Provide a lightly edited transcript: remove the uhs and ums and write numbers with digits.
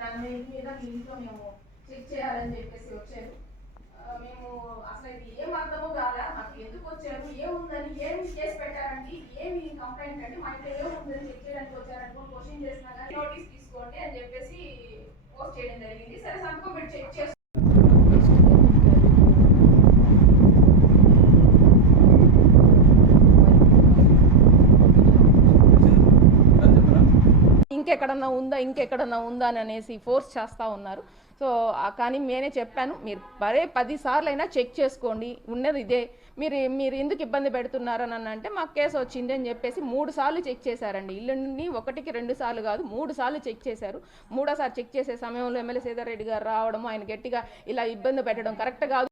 దాని మీద మీ ఇంట్లో మేము చెక్ చేయాలని చెప్పేసి వచ్చారు. మేము అసలు ఇది ఏం అర్థమో కాదా, మాకు ఎందుకు వచ్చారు, ఏముందని, ఏమి కేసు పెట్టారండి, ఏమి కంప్లైంట్ అండి, మా ఇంట్లో ఏముందని చెక్ చేయడానికి వచ్చారని క్వశ్చన్ చేసినా కానీ నోటీస్ తీసుకోండి అని చెప్పేసి పోస్ట్ చేయడం జరిగింది. సరే సంతకం పెట్టి చెక్ చేస్తాం. ఇంకెక్కడన్నా ఉందా అని అనేసి ఫోర్స్ చేస్తూ ఉన్నారు. సో కానీ నేనే చెప్పాను, మీరు 10 సార్లు అయినా చెక్ చేసుకోండి, ఉన్నది ఇదే, మీరు ఎందుకు ఇబ్బంది పెడుతున్నారని అంటే మాకు కేసు వచ్చింది అని చెప్పేసి 3 సార్లు చెక్ చేశారండి. ఇల్లుని 1కి 2 సార్లు కాదు 3 సార్లు చెక్ చేశారు. 3వ సారి చెక్ చేసే సమయంలో ఎమ్మెల్యే సీతారెడ్డి గారు రావడం, ఆయన గట్టిగా ఇలా ఇబ్బంది పెట్టడం కరెక్ట్ కాదు.